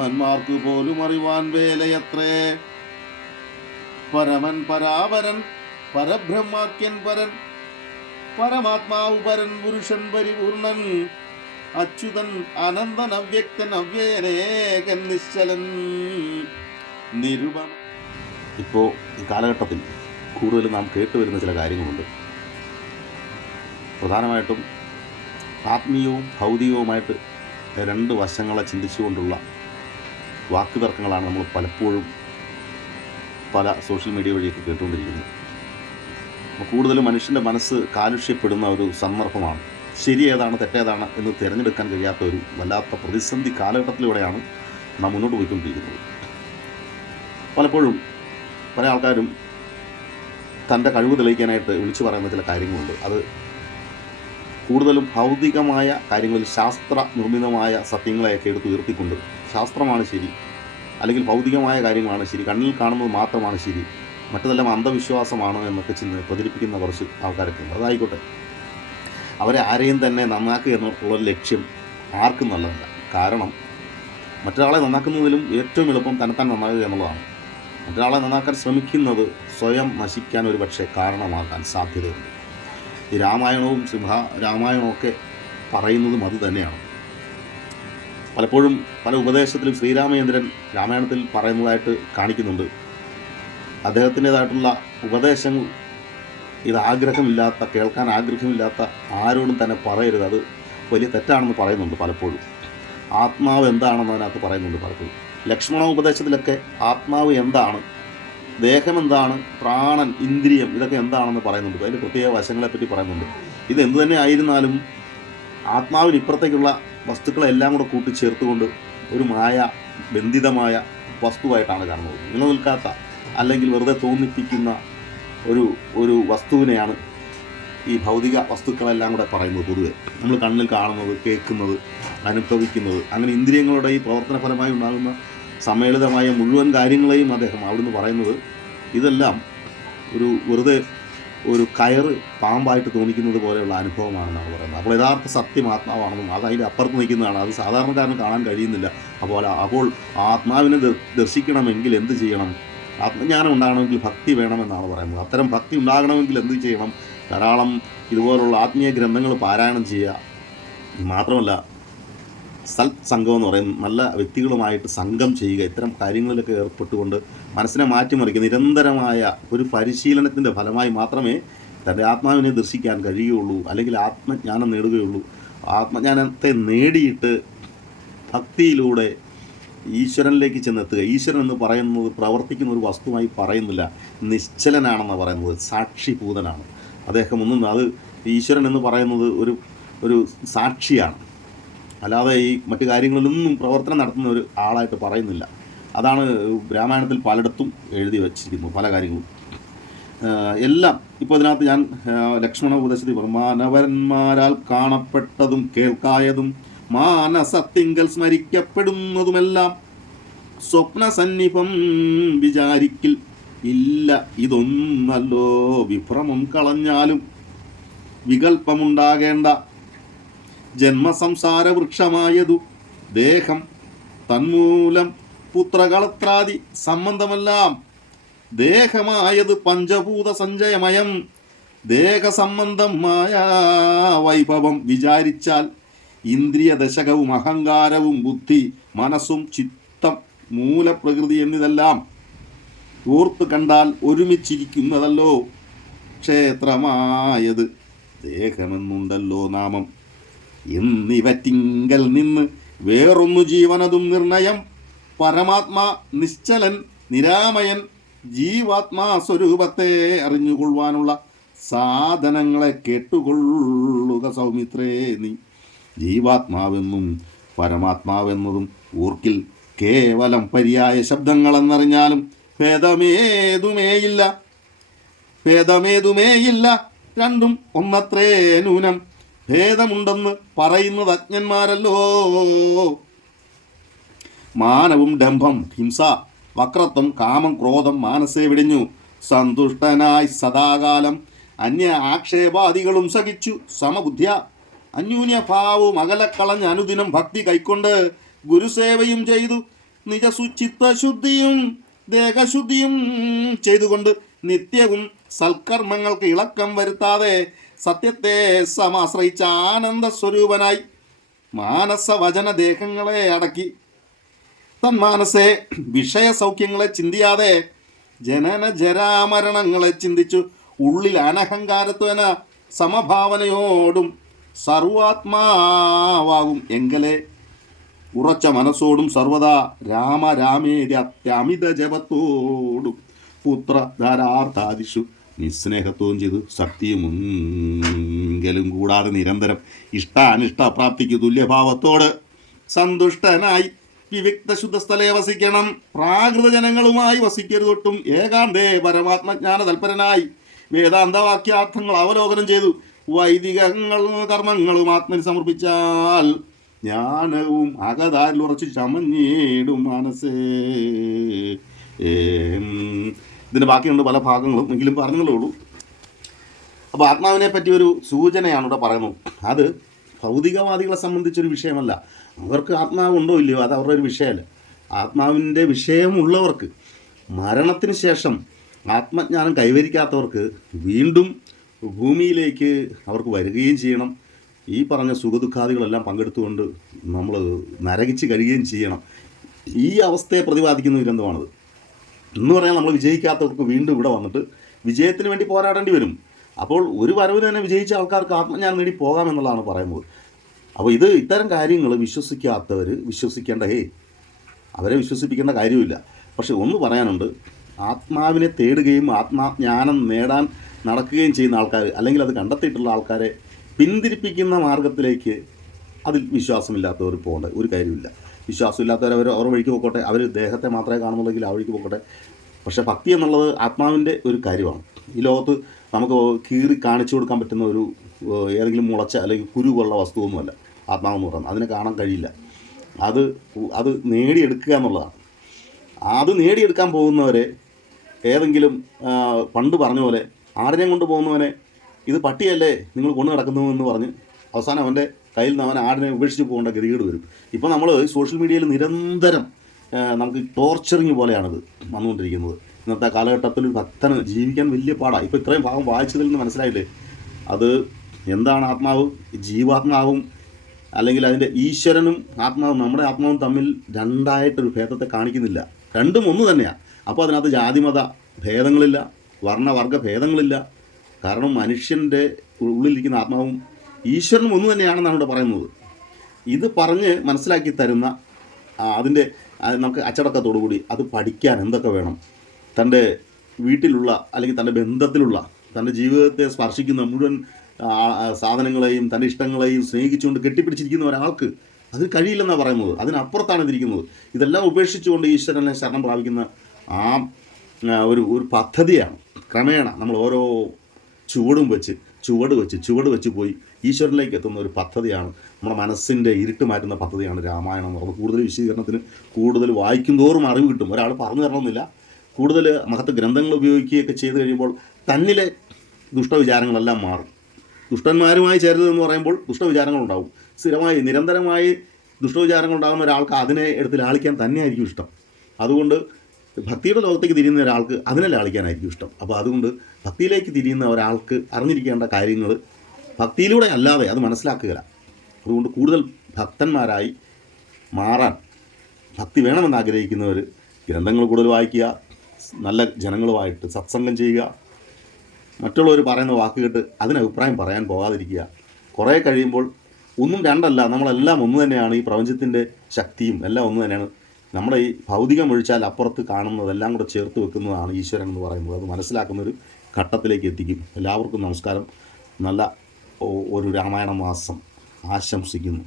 പരമന്മാർക്ക് പോലും അറിവാൻ വേലയത്രേ. പരമൻ പരാപരൻ പരബ്രഹ്മാക്യൻ പരൻ പരമാത്മാവ് പരൻ പുരുഷൻ പരിപൂർണൻ അച്യുതൻ അനന്തൻ അവ്യക്തൻ അവ്യേനേകൻ നിശ്ചലൻ നിരുപമ. ഇപ്പോൾ ഈ കാലഘട്ടത്തിൽ കൂടുതൽ നാം കേട്ടുവരുന്ന ചില കാര്യങ്ങളുണ്ട്. പ്രധാനമായിട്ടും ആത്മീയവും ഭൗതികവുമായിട്ട് രണ്ട് വശങ്ങളെ ചിന്തിച്ചുകൊണ്ടുള്ള വാക്കുതർക്കങ്ങളാണ് നമ്മൾ പലപ്പോഴും പല സോഷ്യൽ മീഡിയ വഴിയൊക്കെ കേട്ടുകൊണ്ടിരിക്കുന്നത്. കൂടുതലും മനുഷ്യന്റെ മനസ്സ് കാലുഷ്യപ്പെടുന്ന ഒരു സന്ദർഭമാണ്. ശരി ഏതാണ് തെറ്റേതാണ് എന്ന് തിരഞ്ഞെടുക്കാൻ കഴിയാത്ത ഒരു വല്ലാത്ത പ്രതിസന്ധി കാലഘട്ടത്തിലൂടെയാണ് നാം മുന്നോട്ട് പോയിക്കൊണ്ടിരിക്കുന്നത്. പലപ്പോഴും പല ആൾക്കാരും തന്റെ കഴിവ് തെളിയിക്കാനായിട്ട് വിളിച്ചു പറയുന്ന ചില കാര്യങ്ങളുണ്ട്. അത് കൂടുതലും ഭൗതികമായ കാര്യങ്ങളിൽ ശാസ്ത്ര നിർമ്മിതമായ സത്യങ്ങളെയൊക്കെ എടുത്ത് ഉയർത്തിക്കൊണ്ട് ശാസ്ത്രമാണ് ശരി. അല്ലെങ്കിൽ ഭൗതികമായ കാര്യങ്ങളാണ് ശരി. കണ്ണിൽ കാണുന്നത് മാത്രമാണ് ശരി. മറ്റതെല്ലാം അന്ധവിശ്വാസമാണ് എന്നൊക്കെ ചിന്ത പ്രചരിപ്പിക്കുന്ന കുറച്ച് ആൾക്കാരൊക്കെ ഉണ്ട്. അതായിക്കോട്ടെ. അവരെ ആരെയും തന്നെ നന്നാക്കുക എന്നുള്ള ലക്ഷ്യം ആർക്കും നല്ലതല്ല. കാരണം മറ്റൊരാളെ നന്നാക്കുന്നതിലും ഏറ്റവും എളുപ്പം തന്നെത്താൻ നന്നാകുക എന്നുള്ളതാണ്. മറ്റൊരാളെ നന്നാക്കാൻ ശ്രമിക്കുന്നത് സ്വയം നശിക്കാൻ ഒരു പക്ഷേ കാരണമാകാൻ സാധ്യതയുണ്ട്. ഈ രാമായണവും സിംഹ രാമായണവും ഒക്കെ പറയുന്നതും അത് തന്നെയാണ്. പലപ്പോഴും പല ഉപദേശത്തിലും ശ്രീരാമചന്ദ്രൻ രാമായണത്തിൽ പറയുന്നതായിട്ട് കാണിക്കുന്നുണ്ട്. അദ്ദേഹത്തിന്റെതായിട്ടുള്ള ഉപദേശങ്ങൾ ഇത് ആഗ്രഹമില്ലാത്ത കേൾക്കാൻ ആഗ്രഹമില്ലാത്ത ആരോടും തന്നെ പറയരുത്. അത് വലിയ തെറ്റാണെന്ന് പറയുന്നുണ്ട് പലപ്പോഴും. ആത്മാവ് എന്താണെന്ന് അതിനകത്ത് പറയുന്നുണ്ട് പലപ്പോഴും. ലക്ഷ്മണ ഉപദേശത്തിലൊക്കെ ആത്മാവ് എന്താണ്? ദേഹം എന്താണ്? പ്രാണൻ ഇന്ദ്രിയം ഇതൊക്കെ എന്താണെന്ന് പറയുന്നുണ്ട്. അതിന്റെ പ്രത്യേക വശങ്ങളെപ്പറ്റി പറയുന്നുണ്ട്. ഇത് എന്തു തന്നെ ആയിരുന്നാലും ആത്മാവിന് ഇപ്പുറത്തേക്കുള്ള വസ്തുക്കളെല്ലാം കൂടെ കൂട്ടിച്ചേർത്തുകൊണ്ട് ഒരു മായ ബന്ധിതമായ വസ്തുവായിട്ടാണ് കാണുന്നത്. നിലനിൽക്കാത്ത അല്ലെങ്കിൽ വെറുതെ തോന്നിപ്പിക്കുന്ന ഒരു ഒരു വസ്തുവിനെയാണ് ഈ ഭൗതിക വസ്തുക്കളെല്ലാം കൂടെ പറയുന്നത് പൊതുവെ. നമ്മൾ കണ്ണിൽ കാണുന്നത് കേൾക്കുന്നത് അനുഭവിക്കുന്നത് അങ്ങനെ ഇന്ദ്രിയങ്ങളുടെ ഈ പ്രവർത്തന ഫലമായി ഉണ്ടാകുന്ന സമ്മേളിതമായ മുഴുവൻ കാര്യങ്ങളെയും അദ്ദേഹം അവിടുന്ന് പറയുന്നത് ഇതെല്ലാം ഒരു വെറുതെ ഒരു കയറ് പാമ്പായിട്ട് തോന്നിക്കുന്നത് പോലെയുള്ള അനുഭവമാണെന്നാണ് പറയുന്നത്. അപ്പോൾ യഥാർത്ഥ സത്യം ആത്മാവാണെന്നും അത് അതിന്റെ അപ്പുറത്ത് നിൽക്കുന്നതാണ്. അത് സാധാരണക്കാരന് കാണാൻ കഴിയുന്നില്ല. അപ്പോൾ അപ്പോൾ ആത്മാവിനെ ദർശിക്കണമെങ്കിൽ എന്ത് ചെയ്യണം? ആത്മജ്ഞാനം ഉണ്ടാകണമെങ്കിൽ ഭക്തി വേണമെന്നാണ് പറയുന്നത്. അത്തരം ഭക്തി ഉണ്ടാകണമെങ്കിൽ എന്ത് ചെയ്യണം? ധാരാളം ഇതുപോലുള്ള ആത്മീയ ഗ്രന്ഥങ്ങൾ പാരായണം ചെയ്യുക. മാത്രമല്ല സത്സംഗം എന്ന് പറയും. നല്ല വ്യക്തികളുമായിട്ട് സംഘം ചെയ്യുക. ഇത്തരം കാര്യങ്ങളിലൊക്കെ ഏർപ്പെട്ടുകൊണ്ട് മനസ്സിനെ മാറ്റിമറിക്കുക. നിരന്തരമായ ഒരു പരിശീലനത്തിന്റെ ഫലമായി മാത്രമേ തന്റെ ആത്മാവിനെ ദർശിക്കാൻ കഴിയുകയുള്ളൂ. അല്ലെങ്കിൽ ആത്മജ്ഞാനം നേടുകയുള്ളൂ. ആത്മജ്ഞാനത്തെ നേടിയിട്ട് ഭക്തിയിലൂടെ ഈശ്വരനിലേക്ക് ചെന്നെത്തുക. ഈശ്വരൻ എന്ന് പറയുന്നത് പ്രവർത്തിക്കുന്ന ഒരു വസ്തുവായി പറയുന്നില്ല. നിശ്ചലനാണെന്ന് പറയുന്നത്. സാക്ഷിഭൂതനാണ്. അദ്ദേഹം ഒന്നും അത് ഈശ്വരൻ എന്ന് പറയുന്നത് ഒരു ഒരു സാക്ഷിയാണ്. അല്ലാതെ ഈ മറ്റു കാര്യങ്ങളിലൊന്നും പ്രവർത്തനം നടത്തുന്ന ഒരു ആളായിട്ട് പറയുന്നില്ല. അതാണ് രാമായണത്തിൽ പലയിടത്തും എഴുതി വച്ചിരിക്കുന്നു പല കാര്യങ്ങളും. എല്ലാം ഇപ്പോൾ ഇതിനകത്ത് ഞാൻ ലക്ഷ്മണ ഉപദേശത്തിൽ മാനവന്മാരാൽ കാണപ്പെട്ടതും കേൾക്കായതും മാനസത്തിങ്കൽ സ്മരിക്കപ്പെടുന്നതുമെല്ലാം സ്വപ്ന സന്നിഭം വിചാരിക്കിൽ ഇല്ല. ഇതൊന്നല്ലോ വിഭ്രമം കളഞ്ഞാലും വികൽപ്പമുണ്ടാകേണ്ട ജന്മസംസാര വൃക്ഷമായതു ദേഹം തന്മൂലം പുത്രകളത്രാദി സംബന്ധമെല്ലാം. ദേഹമായത് പഞ്ചഭൂത സഞ്ചയമയം ദേഹസംബന്ധമായ വൈഭവം വിചാരിച്ചാൽ ഇന്ദ്രിയ ദശകവും അഹങ്കാരവും ബുദ്ധി മനസ്സും ചിത്തം മൂലപ്രകൃതി എന്നിതെല്ലാം ഓർത്ത് കണ്ടാൽ ഒരുമിച്ചിരിക്കുന്നതല്ലോ ക്ഷേത്രമായത്. ദേഹമെന്നുണ്ടല്ലോ നാമം. എന്നിവറ്റിങ്കൽ നിന്ന് വേറൊന്നു ജീവനതും നിർണയം. പരമാത്മാ നിശ്ചലൻ നിരാമയൻ ജീവാത്മാ സ്വരൂപത്തെ അറിഞ്ഞുകൊള്ളുവാനുള്ള സാധനങ്ങളെ കേട്ടുകൊള്ളുക സൗമിത്രേ നീ. ജീവാത്മാവെന്നും പരമാത്മാവെന്നതും ഊർക്കിൽ കേവലം പര്യായ ശബ്ദങ്ങളെന്നറിഞ്ഞാലും ഭേദമേതുമേയില്ല. ഭേദമേതുമേയില്ല. രണ്ടും ഒന്നത്രേ നൂനം ഭേദമുണ്ടെന്ന് പറയുന്നത് അജ്ഞന്മാരല്ലോ. മാനവും ഡംഭം ഹിംസ വക്രത്വം കാമം ക്രോധം മാനസേ വിടിഞ്ഞു. സന്തുഷ്ടനായി സദാകാലം അന്യ ആക്ഷേപാദികളും സഹിച്ചു. സമബുദ്ധ്യ അന്യൂന്യഭാവവും അകലക്കളഞ്ഞ് അനുദിനം ഭക്തി കൈക്കൊണ്ട് ഗുരുസേവയും ചെയ്തു. നിജസുചിത്തശുദ്ധിയും ദേഹശുദ്ധിയും ചെയ്തുകൊണ്ട് നിത്യവും സൽക്കർമ്മങ്ങൾക്ക് ഇളക്കം വരുത്താതെ സത്യത്തെ സമാശ്രയിച്ച ആനന്ദ സ്വരൂപനായി മാനസവചന ദേഹങ്ങളെ അടക്കി. തന്മാനസെ വിഷയസൗഖ്യങ്ങളെ ചിന്തിയാതെ ജനന ജരാമരണങ്ങളെ ചിന്തിച്ചു. ഉള്ളിൽ അനഹങ്കാരത്വന സമഭാവനയോടും സർവാത്മാവാകും എങ്കലെ. ഉറച്ച മനസ്സോടും സർവദാ രാമ രാമേരി അത്യമിത ജപത്തോടും. പുത്രധാരാർത്ഥാദിഷു നിസ്നേഹത്വവും ചെയ്തു സത്യമെങ്കിലും കൂടാതെ നിരന്തരം ഇഷ്ടാനിഷ്ട പ്രാപ്തിക്ക് തുല്യഭാവത്തോട് സന്തുഷ്ടനായി വിവിക്ത ശുദ്ധസ്ഥലെ വസിക്കണം. പ്രാകൃത ജനങ്ങളുമായി വസിക്കരുതൊട്ടും ഏകാന്തേ പരമാത്മജ്ഞാന തൽപരനായി വേദാന്തവാക്യാർത്ഥങ്ങൾ അവലോകനം ചെയ്തു. വൈദികങ്ങൾ കർമ്മങ്ങളും ആത്മന് സമർപ്പിച്ചാൽ ജ്ഞാനവും അകതാരിൽ ഉറച്ചു ചമഞ്ഞിടും മനസ്സേ. ഇതിന്റെ ബാക്കിയുണ്ട് പല ഭാഗങ്ങളും എങ്കിലും പറഞ്ഞതേ ഉള്ളൂ. അപ്പോൾ ആത്മാവിനെ പറ്റി ഒരു സൂചനയാണ് ഇവിടെ പറയുന്നത്. അത് ഭൗതികവാദികളെ സംബന്ധിച്ചൊരു വിഷയമല്ല. അവർക്ക് ആത്മാവ് ഉണ്ടോ ഇല്ലയോ അത് അവരുടെ ഒരു വിഷയമല്ല. ആത്മാവിന്റെ വിഷയമുള്ളവർക്ക് മരണത്തിന് ശേഷം ആത്മജ്ഞാനം കൈവരിക്കാത്തവർക്ക് വീണ്ടും ഭൂമിയിലേക്ക് അവർക്ക് വരികയും ചെയ്യണം. ഈ പറഞ്ഞ സുഖദുഃഖാദികളെല്ലാം പങ്കെടുത്തുകൊണ്ട് നമ്മൾ നരകിച്ച് കഴിയുകയും ചെയ്യണം. ഈ അവസ്ഥയെ പ്രതിപാദിക്കുന്ന ഗ്രന്ഥമാണത്. എന്ന് പറഞ്ഞാൽ നമ്മൾ വിജയിക്കാത്തവർക്ക് വീണ്ടും ഇവിടെ വന്നിട്ട് വിജയത്തിന് വേണ്ടി പോരാടേണ്ടി വരും. അപ്പോൾ ഒരു വരവിന് തന്നെ വിജയിച്ച ആൾക്കാർക്ക് ആത്മജ്ഞാനം നേടി പോകാമെന്നുള്ളതാണ് പറയുന്നത് അപ്പോൾ ഇത് ഇത്തരം കാര്യങ്ങൾ വിശ്വസിക്കാത്തവർ വിശ്വസിക്കേണ്ട ഹേ അവരെ വിശ്വസിപ്പിക്കേണ്ട കാര്യമില്ല. പക്ഷെ ഒന്ന് പറയാനുണ്ട് ആത്മാവിനെ തേടുകയും ആത്മജ്ഞാനം നേടാൻ നടക്കുകയും ചെയ്യുന്ന ആൾക്കാർ അല്ലെങ്കിൽ അത് കണ്ടെത്തിയിട്ടുള്ള ആൾക്കാരെ പിന്തിരിപ്പിക്കുന്ന മാർഗത്തിലേക്ക് അതിൽ വിശ്വാസമില്ലാത്തവർ പോകേണ്ട ഒരു കാര്യമില്ല. വിശ്വാസമില്ലാത്തവർ അവർ അവർ വഴിക്ക് പോയിക്കോട്ടെ അവർ ദേഹത്തെ മാത്രമേ കാണുന്നുള്ളെങ്കിൽ ആ വഴിക്ക് പോയിക്കോട്ടെ പക്ഷേ ഭക്തി എന്നുള്ളത് ആത്മാവിന്റെ ഒരു കാര്യമാണ്. ഈ ലോകത്ത് നമുക്ക് കീറി കാണിച്ചു കൊടുക്കാൻ പറ്റുന്ന ഒരു ഏതെങ്കിലും മുളച്ച അല്ലെങ്കിൽ കുരുവുള്ള വസ്തുവൊന്നുമല്ല. ആത്മാവെന്ന് പറയുന്നത്. അതിനെ കാണാൻ കഴിയില്ല. അത് അത് നേടിയെടുക്കുക എന്നുള്ളതാണ്. അത് നേടിയെടുക്കാൻ പോകുന്നവരെ ഏതെങ്കിലും പണ്ട് പറഞ്ഞ പോലെ ആടിനെ കൊണ്ട് പോകുന്നവനെ ഇത് പട്ടിയല്ലേ? നിങ്ങൾ കൊണ്ടു നടക്കുന്നതെന്ന് പറഞ്ഞ് അവസാനം അവന്റെ കയ്യിൽ നിന്ന് അവൻ ആടിനെ ഉപേക്ഷിച്ച് പോകേണ്ട ഗതികേട് വരും. ഇപ്പോൾ നമ്മൾ സോഷ്യൽ മീഡിയയിൽ നിരന്തരം നമുക്ക് ടോർച്ചറിങ് പോലെയാണിത് വന്നുകൊണ്ടിരിക്കുന്നത്. ഇന്നത്തെ കാലഘട്ടത്തിൽ ഭക്തന് ജീവിക്കാൻ വലിയ പാടാണ് ഇപ്പോൾ ഇത്രയും ഭാഗം വായിച്ചതിൽ നിന്ന് മനസ്സിലായില്ലേ? അത് എന്താണ് ആത്മാവ്? ജീവാത്മാവും അല്ലെങ്കിൽ അതിന്റെ ഈശ്വരനും ആത്മാവും നമ്മുടെ ആത്മാവും തമ്മിൽ രണ്ടായിട്ടൊരു ഭേദത്തെ കാണിക്കുന്നില്ല. രണ്ടും ഒന്ന് തന്നെയാണ് അപ്പോൾ അതിനകത്ത് ജാതിമത ഭേദങ്ങളില്ല വർണവർഗ ഭേദങ്ങളില്ല. കാരണം മനുഷ്യന്റെ ഉള്ളിലിരിക്കുന്ന ആത്മാവും ഈശ്വരനും ഒന്ന് തന്നെയാണെന്നാണ് ഇവിടെ പറയുന്നത്. ഇത് പറഞ്ഞ് മനസ്സിലാക്കി തരുന്ന അതിന്റെ നമുക്ക് അച്ചടക്കത്തോടുകൂടി അത് പഠിക്കാൻ എന്തൊക്കെ വേണം? തന്റെ വീട്ടിലുള്ള അല്ലെങ്കിൽ തന്റെ ബന്ധത്തിലുള്ള തന്റെ ജീവിതത്തെ സ്പർശിക്കുന്ന മുഴുവൻ സാധനങ്ങളെയും തന്റെ ഇഷ്ടങ്ങളെയും സ്നേഹിച്ചുകൊണ്ട് കെട്ടിപ്പിടിച്ചിരിക്കുന്ന ഒരാൾക്ക് അത് കഴിയില്ലെന്നാണ് പറയുന്നത്. അതിനപ്പുറത്താണ് ഇതിരിക്കുന്നത് ഇതെല്ലാം ഉപേക്ഷിച്ചുകൊണ്ട് ഈശ്വരനെ ശരണം പ്രാപിക്കുന്ന ആ, ഒരു ഒരു പദ്ധതിയാണ് ക്രമേണ നമ്മൾ ഓരോ ചുവടും വെച്ച് ചുവട് വെച്ച് ചുവട് വെച്ച് പോയി ഈശ്വരനിലേക്ക് എത്തുന്ന ഒരു പദ്ധതിയാണ്. നമ്മുടെ മനസ്സിന്റെ ഇരുട്ട് മാറ്റുന്ന പദ്ധതിയാണ് രാമായണം എന്ന് പറയുന്നത്. കൂടുതൽ വിശദീകരണത്തിന് കൂടുതൽ വായിക്കും തോറും അറിവ് കിട്ടും. ഒരാൾ പറഞ്ഞു തരണമെന്നില്ല. കൂടുതൽ മഹത്ത് ഗ്രന്ഥങ്ങൾ ഉപയോഗിക്കുകയൊക്കെ ചെയ്തു കഴിയുമ്പോൾ തന്നിലെ ദുഷ്ടവിചാരങ്ങളെല്ലാം മാറും. ദുഷ്ടന്മാരുമായി ചേരുന്നതെന്ന് പറയുമ്പോൾ ദുഷ്ടവിചാരങ്ങളുണ്ടാവും. സ്ഥിരമായി നിരന്തരമായി ദുഷ്ടവിചാരങ്ങൾ ഉണ്ടാകുന്ന ഒരാൾക്ക് അതിനെ എടുത്ത് ലാളിക്കാൻ തന്നെയായിരിക്കും ഇഷ്ടം. അതുകൊണ്ട് ഭക്തിയുടെ ലോകത്തേക്ക് തിരിയുന്ന ഒരാൾക്ക് അതിനെ ലാളിക്കാനായിരിക്കും ഇഷ്ടം. അപ്പോൾ അതുകൊണ്ട് ഭക്തിയിലേക്ക് തിരിയുന്ന ഒരാൾക്ക് അറിഞ്ഞിരിക്കേണ്ട കാര്യങ്ങൾ ഭക്തിയിലൂടെ അല്ലാതെ അത് മനസ്സിലാക്കുക അതുകൊണ്ട് കൂടുതൽ ഭക്തന്മാരായി മാറാൻ ഭക്തി വേണമെന്ന് ആഗ്രഹിക്കുന്നവർ ഗ്രന്ഥങ്ങൾ കൂടുതൽ വായിക്കുക നല്ല ജനങ്ങളുമായിട്ട് സത്സംഗം ചെയ്യുക മറ്റുള്ളവർ പറയുന്ന വാക്ക് കേട്ട് അതിന് അഭിപ്രായം പറയാൻ പോകാതിരിക്കുക. കുറേ കഴിയുമ്പോൾ ഒന്നും രണ്ടല്ല നമ്മളെല്ലാം ഒന്ന് തന്നെയാണ് ഈ പ്രപഞ്ചത്തിന്റെ ശക്തിയും എല്ലാം ഒന്ന് തന്നെയാണ് നമ്മുടെ ഈ ഭൗതികം ഒഴിച്ചാൽ അപ്പുറത്ത് കാണുന്നതെല്ലാം കൂടെ ചേർത്ത് വെക്കുന്നതാണ് ഈശ്വരൻ എന്ന് പറയുന്നത്. അത് മനസ്സിലാക്കുന്ന ഒരു ഘട്ടത്തിലേക്ക് എത്തിക്കും. എല്ലാവർക്കും നമസ്കാരം. നല്ല ഒരു രാമായണ മാസം ആശംസിക്കുന്നു.